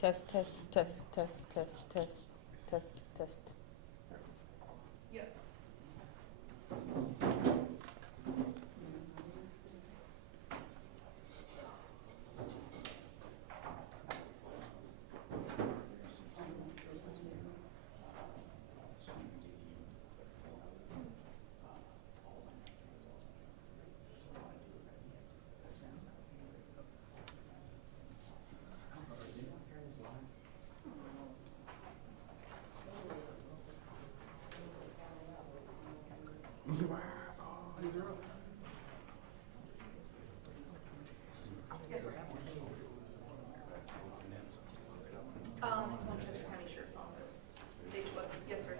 Test, test, test, test, test, test, test, test. Yep. Yes, sir. It's on Chester County Sheriff's Office Facebook. Yes, sir.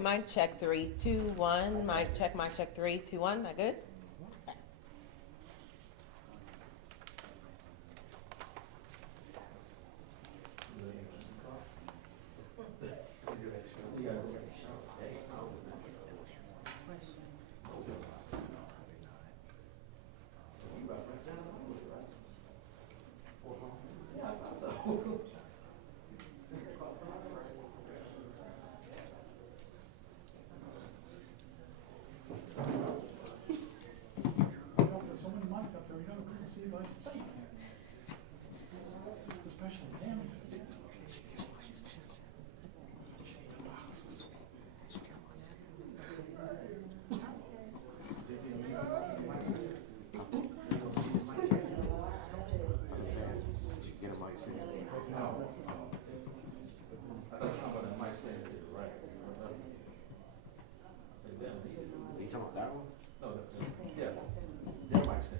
Mic check, 3, 2, 1. Mic check, 3, 2, 1. That good? You talking about that one? No, yeah, that might stay.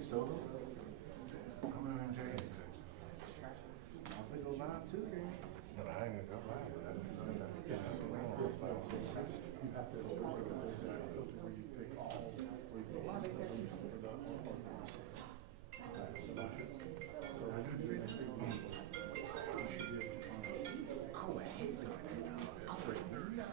So, I'm gonna tell you. I'll be go live too, then. No, I ain't gonna go live, but I just said that. You have to open oh, I hate doing that. I'm afraid not.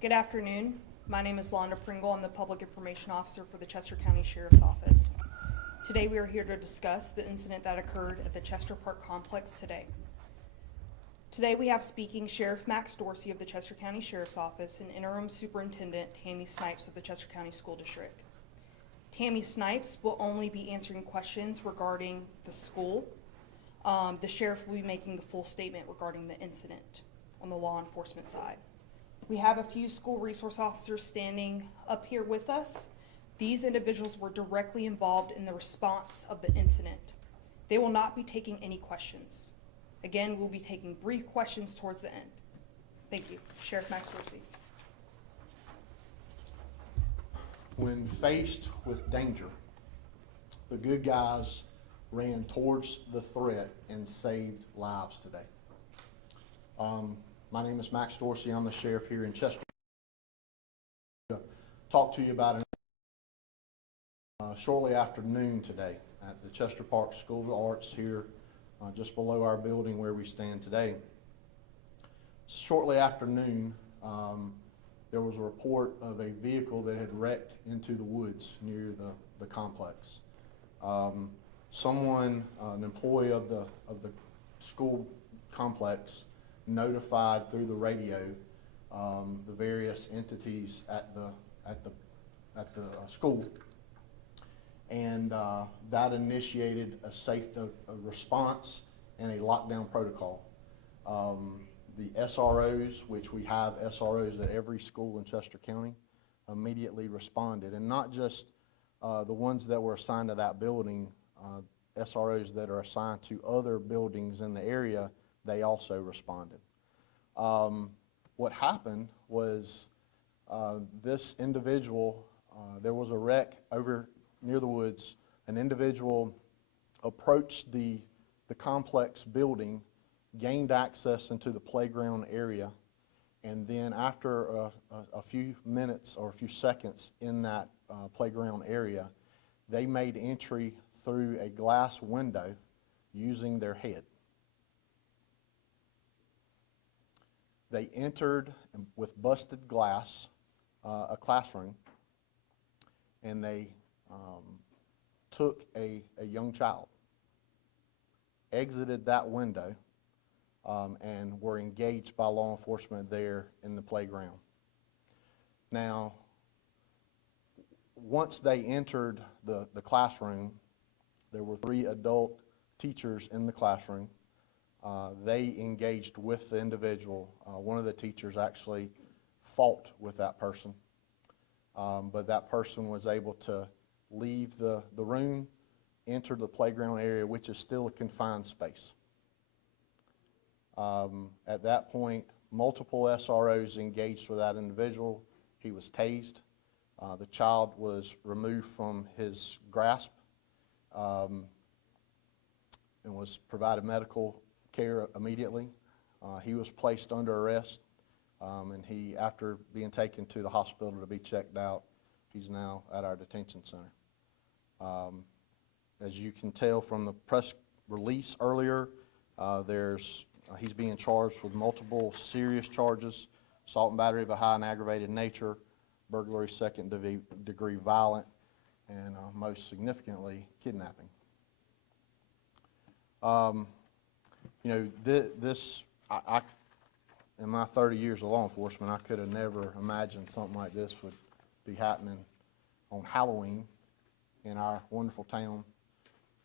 Good afternoon. My name is Londa Pringle. I'm the Public Information Officer for the Chester County Sheriff's Office. Today we are here to discuss the incident that occurred at the Chester Park Complex today. Today we have speaking Sheriff Max Dorsey of the Chester County Sheriff's Office and Interim Superintendent Tammy Snipes of the Chester County School District. Tammy Snipes will only be answering questions regarding the school. The sheriff will be making the full statement regarding the incident on the law enforcement side. We have a few school resource officers standing up here with us. These individuals were directly involved in the response of the incident. They will not be taking any questions. Again, we'll be taking brief questions towards the end. Thank you. Sheriff Max Dorsey. When faced with danger, the good guys ran towards the threat and saved lives today. My name is Max Dorsey. I'm the sheriff here in Chester. Talk to you about it shortly after noon today at the Chester Park School of Arts here just below our building where we stand today. Shortly after noon, there was a report of a vehicle that had wrecked into the woods near the complex. Someone, an employee of the school complex, notified through the radio the various entities at the school, and that initiated a response and a lockdown protocol. The SROs, which we have SROs at every school in Chester County, immediately responded, and not just the ones that were assigned to that building, SROs that are assigned to other buildings in the area, they also responded. What happened was this individual, there was a wreck over near the woods. An individual approached the complex building, gained access into the playground area, and then after a few minutes or a few seconds in that playground area, they made entry through a glass window using their head. They entered with busted glass, a classroom, and they took a young child, exited that window, and were engaged by law enforcement there in the playground. Now, once they entered the classroom, there were 3 adult teachers in the classroom. They engaged with the individual. One of the teachers actually fought with that person, but that person was able to leave the room, enter the playground area, which is still a confined space. At that point, multiple SROs engaged with that individual. He was tased. The child was removed from his grasp and was provided medical care immediately. He was placed under arrest, and he, after being taken to the hospital to be checked out, he's now at our detention center. As you can tell from the press release earlier, he's being charged with multiple serious charges: assault and battery of a high and aggravated nature, burglary, second-degree violent, and most significantly, kidnapping. You know, in my 30 years of law enforcement, I could have never imagined something like this would be happening on Halloween in our wonderful town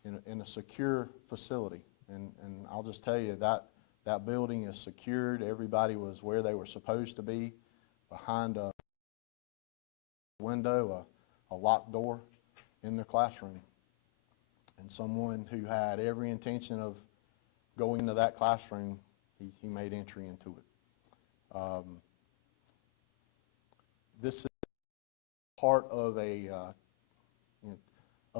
in a secure facility. And I'll just tell you that building is secured. Everybody was where they were supposed to be, behind a window, a locked door in their classroom. And someone who had every intention of going into that classroom, he made entry into it. This is part of a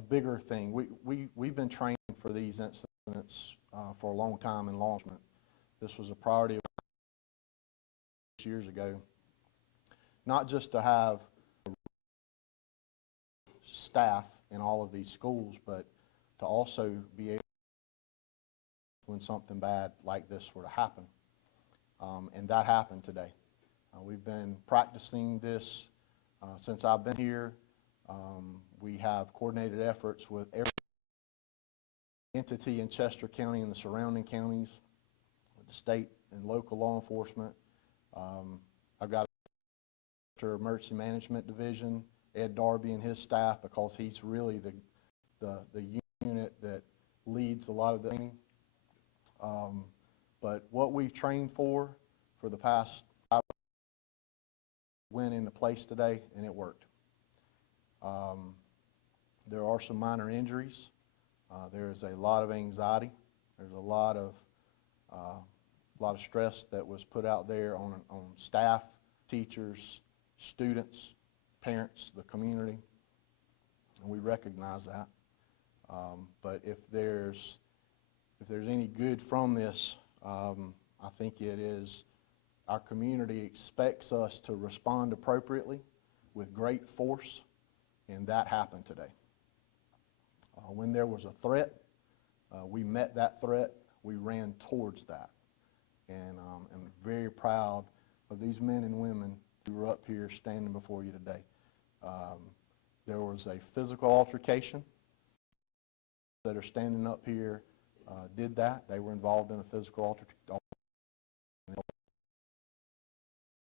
bigger thing. We've been training for these incidents for a long time in law enforcement. This was a priority 6 years ago, not just to have staff in all of these schools, but to also be able when something bad like this were to happen. And that happened today. We've been practicing this since I've been here. We have coordinated efforts with every entity in Chester County and the surrounding counties, with the state and local law enforcement. I've got a Emergency Management Division, Ed Darby and his staff, because he's really the unit that leads a lot of the training. But what we've trained for the past 5 went into place today, and it worked. There are some minor injuries. There is a lot of anxiety. There's a lot of stress that was put out there on staff, teachers, students, parents, the community, and we recognize that. But if there's any good from this, I think it is our community expects us to respond appropriately with great force, and that happened today. When there was a threat, we met that threat. We ran towards that, and I'm very proud of these men and women who are up here standing before you today. There was a physical altercation. That are standing up here did that. They were involved in a physical altercation,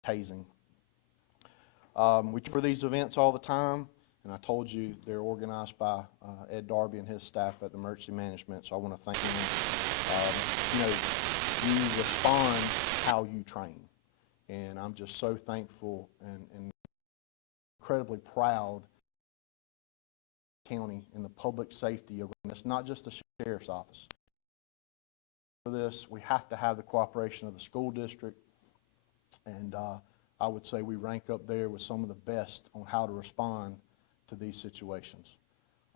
tasing. We for these events all the time, and I told you they're organized by Ed Darby and his staff at the Emergency Management, so I want to thank them. You respond how you train, and I'm just so thankful and incredibly proud county in the public safety arena. It's not just the sheriff's office. For this, we have to have the cooperation of the school district, and I would say we rank up there with some of the best on how to respond to these situations.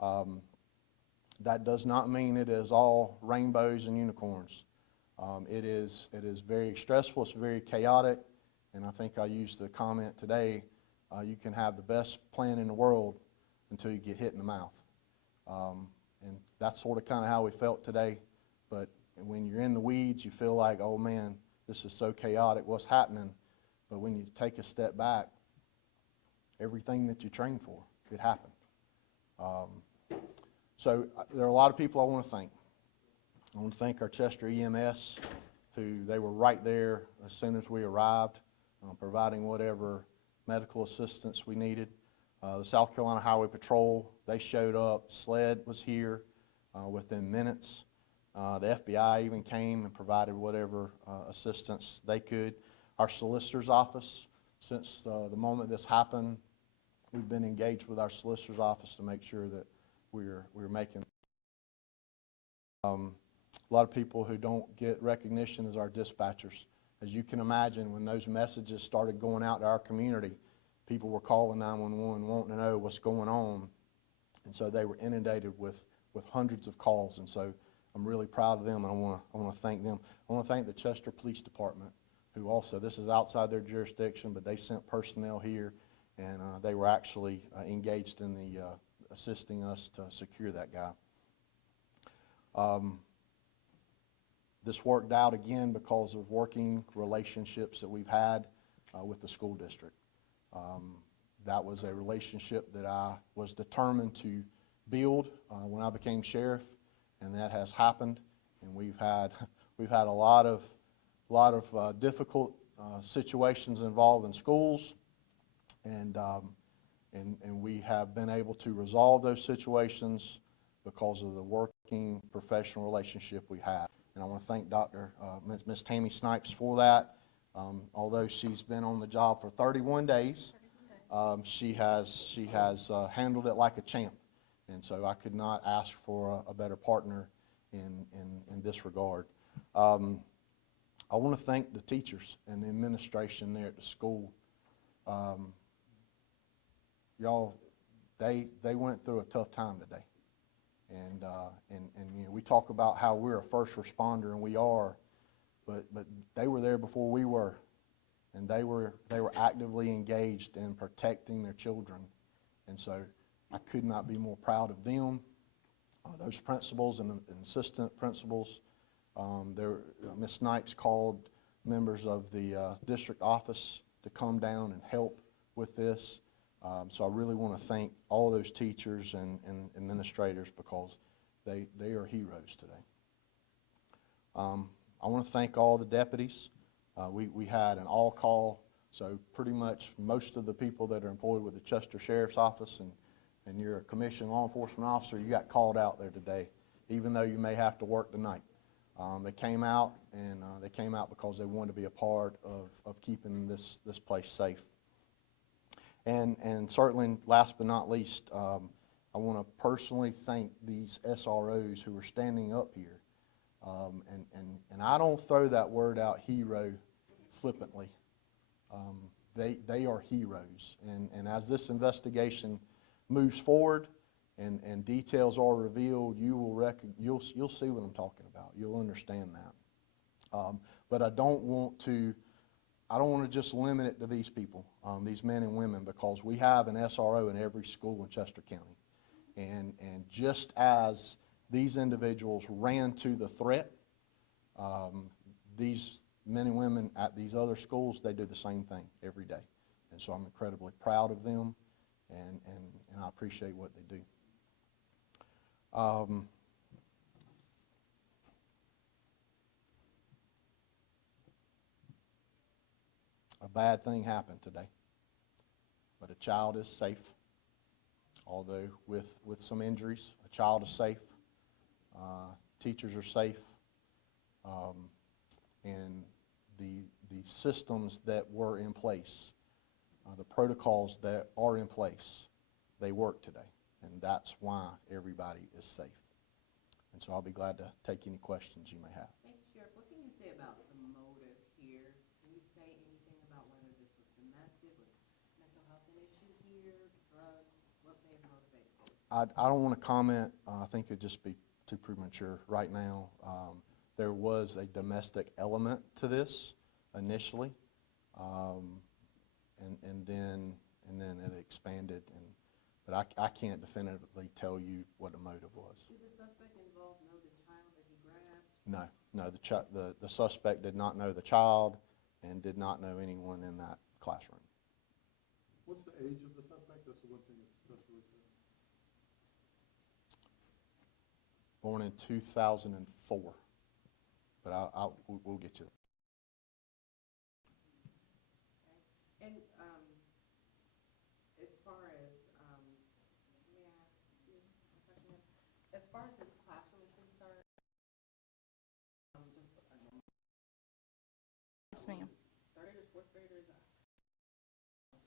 That does not mean it is all rainbows and unicorns. It is very stressful, it's very chaotic, and I think I used the comment today, you can have the best plan in the world until you get hit in the mouth. And that's sort of kind of how we felt today. But when you're in the weeds, you feel like, oh man, this is so chaotic, what's happening? But when you take a step back, everything that you train for could happen. So there are a lot of people I want to thank. I want to thank our Chester EMS, who they were right there as soon as we arrived, providing whatever medical assistance we needed. The South Carolina Highway Patrol, they showed up. SLED was here within minutes. The FBI even came and provided whatever assistance they could. Our solicitor's office, since the moment this happened, we've been engaged with our solicitor's office to make sure that we're making. A lot of people who don't get recognition is our dispatchers. As you can imagine, when those messages started going out to our community, people were calling 911 wanting to know what's going on, and so they were inundated with hundreds of calls, and so I'm really proud of them, and I want to thank them. I want to thank the Chester Police Department, who also, this is outside their jurisdiction, but they sent personnel here, and they were actually engaged in the assisting us to secure that guy. This worked out again because of working relationships that we've had with the school district. That was a relationship that I was determined to build when I became sheriff, and that has happened. And we've had a lot of difficult situations involved in schools, and we have been able to resolve those situations because of the working professional relationship we have. And I want to thank Ms. Tammy Snipes for that. Although she's been on the job for 31 days, she has handled it like a champ. And so I could not ask for a better partner in this regard. I want to thank the teachers and the administration there at the school. Y'all, they went through a tough time today. And you know, we talk about how we're a first responder, and we are, but they were there before we were, and they were actively engaged in protecting their children, and so I could not be more proud of them. Those principals and assistant principals. Ms. Snipes called members of the district office to come down and help with this. So I really want to thank all those teachers and administrators because they are heroes today. I want to thank all the deputies. We had an all-call, so pretty much most of the people that are employed with the Chester Sheriff's Office and you're a commissioned law enforcement officer, you got called out there today, even though you may have to work tonight. They came out, and they came out because they wanted to be a part of keeping this place safe. And certainly, last but not least, I want to personally thank these SROs who are standing up here. And I don't throw that word out, hero, flippantly. They are heroes. And as this investigation moves forward and details are revealed, you'll see what I'm talking about. You'll understand that. But I don't want to just limit it to these people, these men and women, because we have an SRO in every school in Chester County. And just as these individuals ran to the threat, these men and women at these other schools, they do the same thing every day. And so I'm incredibly proud of them, and I appreciate what they do. A bad thing happened today, but a child is safe. Although with some injuries, a child is safe. Teachers are safe. And the systems that were in place, the protocols that are in place, they work today. And that's why everybody is safe. And so I'll be glad to take any questions you may have. Thank you, Sheriff. What can you say about the motive here? Can you say anything about whether this was domestic, was mental health an issue here, drugs? What may have motivated this? I don't want to comment. I think it'd just be too premature right now. There was a domestic element to this initially, and then it expanded. But I can't definitively tell you what the motive was. Did the suspect involved know the child that he grabbed? No. The suspect did not know the child and did not know anyone in that classroom. What's the age of the suspect? That's the one thing that's really said. Born in 2004. But we'll get you. And as far as, let me ask you a question. As far as this classroom is concerned, just a normal Yes, ma'am. third or fourth graders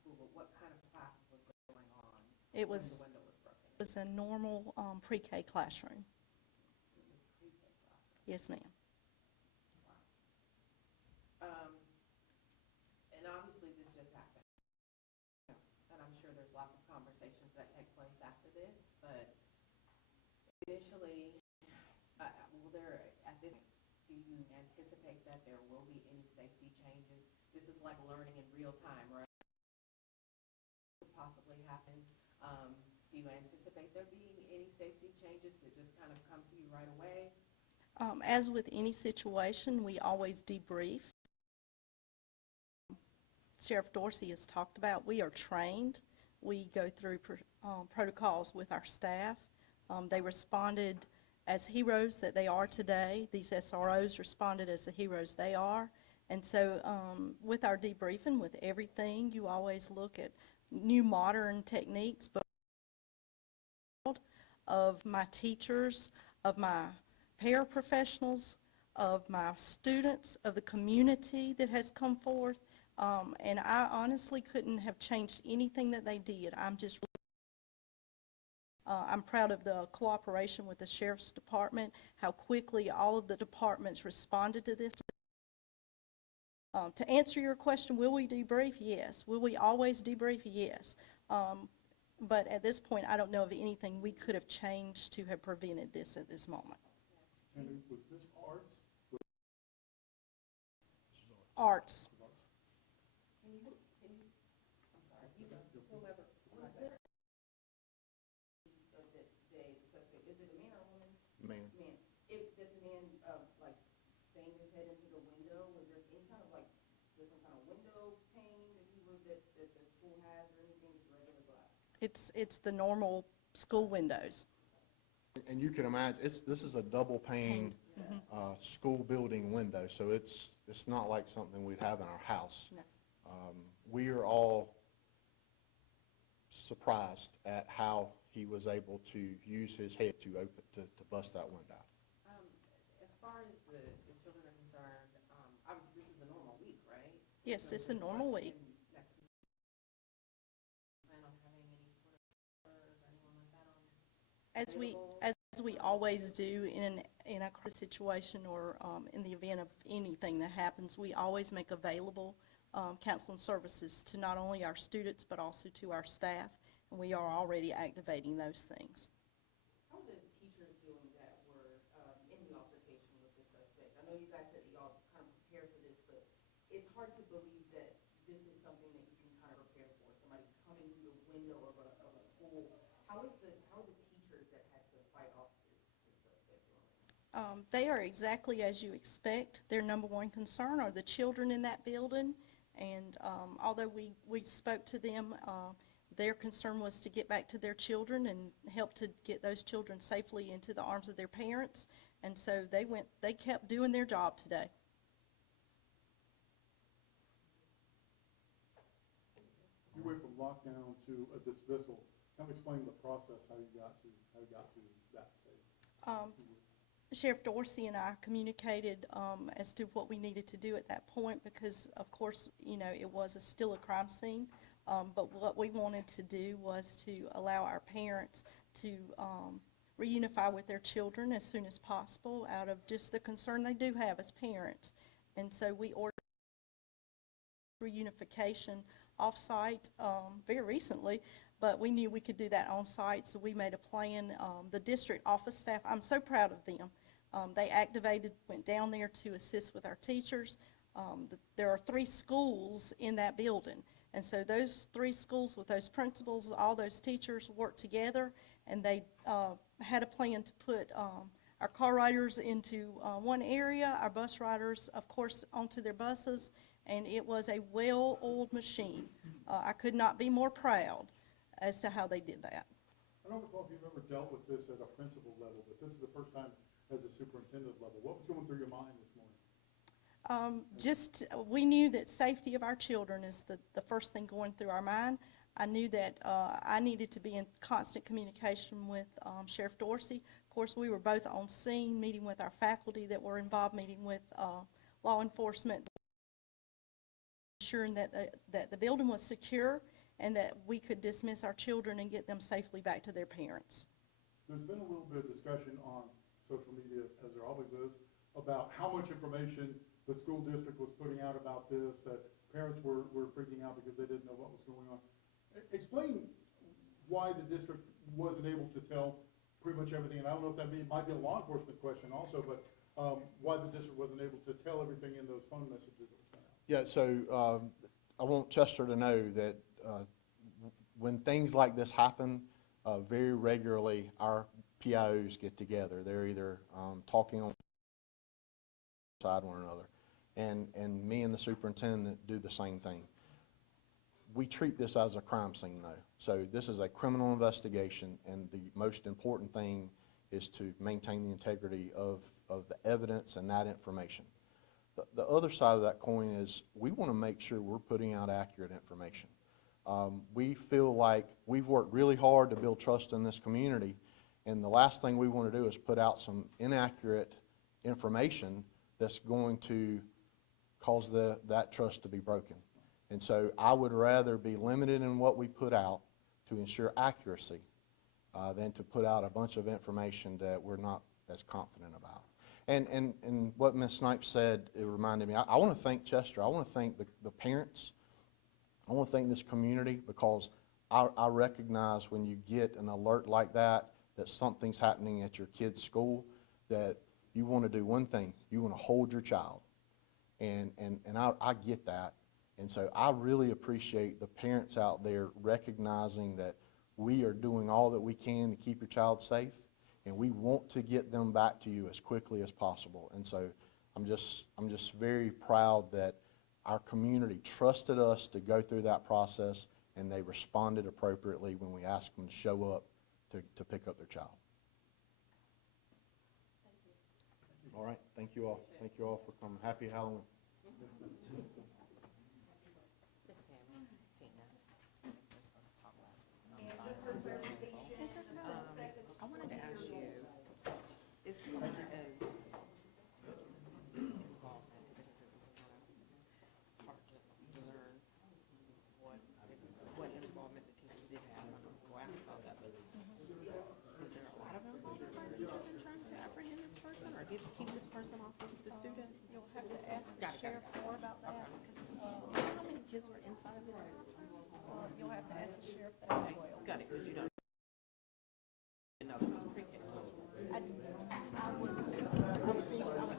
school, but what kind of classes was going on It when was, the window was broken? it was a normal pre-K classroom. It was a pre-K class. Yes, ma'am. And obviously this just happened. And I'm sure there's lots of conversations that take place after this, but initially, will there, at this, do you anticipate that there will be any safety changes? This is like learning in real time, right? Could possibly happen. Do you anticipate there being any safety changes that just kind of come to you right away? As with any situation, we always debrief. Sheriff Dorsey has talked about, we are trained. We go through protocols with our staff. They responded as heroes that they are today. These SROs responded as the heroes they are. And so with our debriefing, with everything, you always look at new modern techniques, but of my teachers, of my paraprofessionals, of my students, of the community that has come forth. And I honestly couldn't have changed anything that they did. I'm proud of the cooperation with the Sheriff's Department, how quickly all of the departments responded to this. To answer your question, will we debrief? Yes. Will we always debrief? Yes. But at this point, I don't know of anything we could have changed to have prevented this at this moment. And was this arts? Arts. Is it a man or a woman? Man. Man. If this man, like, banged his head into the window, was there any kind of, like, different kind of window pane that he It's the normal school windows. And you can imagine, this is a double pane, school building window, so it's not like something we'd have in our house. No. We are all surprised at how he was able to use his head to bust that window out. As far as the children are concerned, obviously this is a normal week, right? Yes, So it's a normal week. Next week, plan on having any sort of, anyone like that on? As we always do in a crisis situation or in the event of anything that happens, we always make available counseling services to not only our students but also to our staff, and we are already activating those things. How are the teachers doing that were in the altercation with the suspect? I know you guys said that y'all kind of prepared for this, but it's hard to believe that this is something that you can kind of prepare for, somebody coming through the window of a school. How are the teachers that had to fight off this suspect doing? They are exactly as you expect. Their number one concern are the children in that building, and although we spoke to them, their concern was to get back to their children and help to get those children safely into the arms of their parents, and so they kept doing their job today. You went from lockdown to a dismissal. Kind of explain the process, how you got to that stage. Sheriff Dorsey and I communicated as to what we needed to do at that point because, of course, it was still a crime scene. But what we wanted to do was to allow our parents to reunify with their children as soon as possible out of just the concern they do have as parents. And so we ordered reunification off-site very recently, but we knew we could do that on-site, so we made a plan. The district office staff, I'm so proud of them. They went down there to assist with our teachers. There are 3 schools in that building, and so those 3 schools with those principals, all those teachers worked together, and they had a plan to put our car riders into one area, our bus riders, of course, onto their buses, and it was a well-oiled machine. I could not be more proud as to how they did that. I don't recall if you've ever dealt with this at a principal level, but this is the first time as a superintendent level. What was going through your mind this morning? We knew that safety of our children is the first thing going through our mind. I knew that I needed to be in constant communication with Sheriff Dorsey. Of course, we were both on scene, meeting with our faculty that were involved, meeting with law enforcement, ensuring that the building was secure and that we could dismiss our children and get them safely back to their parents. There's been a little bit of discussion on social media, as there always is, about how much information the school district was putting out about this, that parents were freaking out because they didn't know what was going on. Explain why the district wasn't able to tell pretty much everything, and I don't know if that might be a law enforcement question also, but why the district wasn't able to tell everything in those phone messages that were sent out. Yeah, so I want Chester to know that when things like this happen, very regularly our PIOs get together. They're either talking on side one another, and me and the superintendent do the same thing. We treat this as a crime scene, though. So this is a criminal investigation, and the most important thing is to maintain the integrity of the evidence and that information. The other side of that coin is we want to make sure we're putting out accurate information. We feel like we've worked really hard to build trust in this community, and the last thing we want to do is put out some inaccurate information that's going to cause that trust to be broken. And so I would rather be limited in what we put out to ensure accuracy than to put out a bunch of information that we're not as confident about. And what Ms. Snipes said, it reminded me, I want to thank Chester. I want to thank the parents. I want to thank this community because I recognize when you get an alert like that something's happening at your kid's school, that you want to do one thing. You want to hold your child. And I get that. And so I really appreciate the parents out there recognizing that we are doing all that we can to keep your child safe, and we want to get them back to you as quickly as possible. And so I'm just very proud that our community trusted us to go through that process and they responded appropriately when we asked them to show up to pick up their child. All right, thank you all. Thank you all for coming. Happy Halloween. I wanted to ask you, as far as involvement, because it was kind of hard to discern what involvement the teachers did have. I don't know who asked about that, but was there a lot of involvement by the teachers in trying to apprehend this person or keep this person off of the student? You'll have to ask the Got it. sheriff more about that, because, Do you know how many kids were inside of this classroom? you'll have to ask the sheriff that as well. Got it, because you don't know there was a pre-K classroom. I was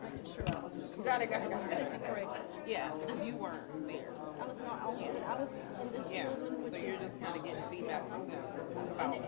making sure I was. Got it. Correct. Yeah, because you weren't there. I was not, I was in this Yeah, building, so which you're is, just kind of getting feedback from them and, about. and